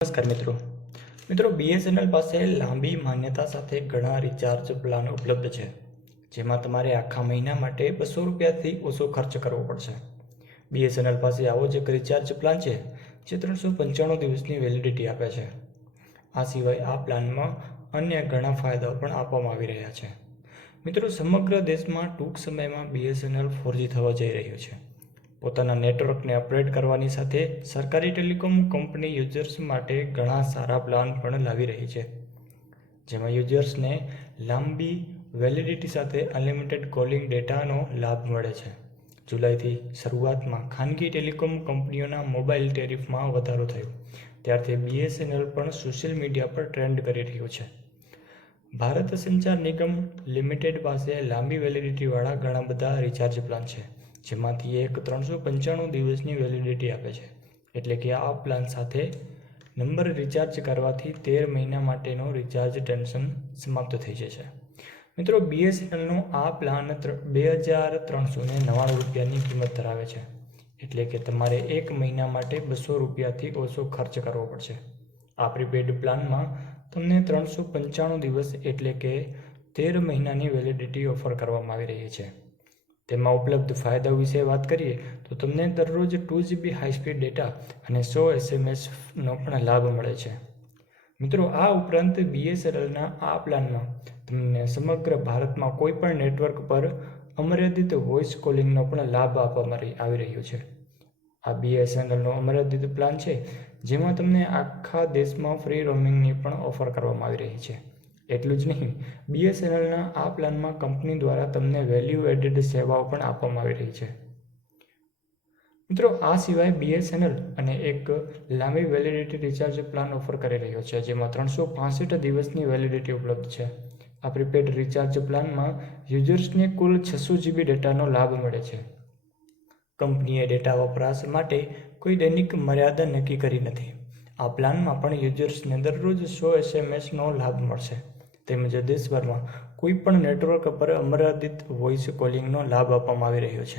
નમસ્કાર મિત્રો બીએસએનએલ પાસે લાંબી માન્યતા સાથે ઘણા રિચાર્જ પ્લાન ઉપલબ્ધ છે, જેમાં તમારે આખા મહિના માટે 200 રૂપિયાથી ઓછો ખર્ચ કરવો પડશે. બીએસએનએલ પાસે આવો જ એક રિચાર્જ પ્લાન છે જે 395 દિવસની વેલિડિટી આપે છે. આ સિવાય આ પ્લાનમાં અન્ય ઘણા ફાયદાઓ પણ આપવામાં આવી રહ્યા છે. મિત્રો, સમગ્ર દેશમાં ટૂંક સમયમાં બીએસએનએલ 4G થવા જઈ રહ્યું છે. પોતાના નેટવર્કને અપગ્રેડ કરવાની સાથે સરકારી ટેલિકોમ કંપની યુઝર્સ માટે ઘણા સારા પ્લાન પણ લાવી રહી છે, જેમાં યુઝર્સને લાંબી વેલિડિટી સાથે અનલિમિટેડ કોલિંગ ડેટાનો લાભ મળે છે. જુલાઈથી શરૂઆતમાં ખાનગી ટેલિકોમ કંપનીઓના મોબાઈલ ટેરિફમાં વધારો થયો, ત્યારથી બીએસએનએલ પણ સોશિયલ મીડિયા પર ટ્રેન્ડ કરી રહ્યું છે. ભારત સંચાર નિગમ લિમિટેડ પાસે લાંબી વેલિડિટીવાળા ઘણા બધા રિચાર્જ પ્લાન છે, જેમાંથી એક 395 દિવસની વેલિડિટી આપે છે. એટલે કે આ પ્લાન સાથે નંબર રિચાર્જ કરવાથી 13 મહિના માટેનો રિચાર્જ ટેન્શન સમાપ્ત થઈ જશે. મિત્રો, બીએસએનએલનો આ પ્લાન 2399 રૂપિયાની કિંમત ધરાવે છે, એટલે કે તમારે એક મહિના માટે 200 રૂપિયાથી ઓછો ખર્ચ કરવો પડશે. આ પ્રીપેડ પ્લાનમાં તમને 395 દિવસ એટલે કે 13 મહિનાની વેલિડિટી ઓફર કરવામાં આવી રહી છે. તેમાં ઉપલબ્ધ ફાયદાઓ વિશે વાત કરીએ તો તમને દરરોજ 2GB હાઈસ્પીડ ડેટા અને 100 SMSનો પણ લાભ મળે છે. મિત્રો, આ ઉપરાંત બીએસએનએલના આ પ્લાનમાં તમને સમગ્ર ભારતમાં કોઈપણ નેટવર્ક પર અમર્યાદિત વોઇસ કોલિંગનો પણ લાભ આપવામાં આવી રહ્યો છે. આ બીએસએનએલનો અમર્યાદિત પ્લાન છે, જેમાં તમને આખા દેશમાં ફ્રી રોમિંગની પણ ઓફર કરવામાં આવી રહી છે. એટલું જ નહીં, બીએસએનએલના આ પ્લાનમાં કંપની દ્વારા તમને વેલ્યુ એડેડ સેવાઓ પણ આપવામાં આવી રહી છે. મિત્રો, આ સિવાય બીએસએનએલ અને એક લાંબી વેલિડિટી રિચાર્જ પ્લાન ઓફર કરી રહ્યો છે, જેમાં 365 દિવસની વેલિડિટી ઉપલબ્ધ છે. આ પ્રીપેડ રિચાર્જ પ્લાનમાં યુઝર્સને કુલ 600GB ડેટાનો લાભ મળે છે. કંપનીએ ડેટા વપરાશ માટે કોઈ દૈનિક મર્યાદા નક્કી કરી નથી. આ પ્લાનમાં પણ યુઝર્સને દરરોજ 100 SMSનો લાભ મળશે, તેમજ દેશભરમાં કોઈપણ નેટવર્ક પર અમર્યાદિત વોઇસ કોલિંગનો લાભ આપવામાં આવી રહ્યો છે.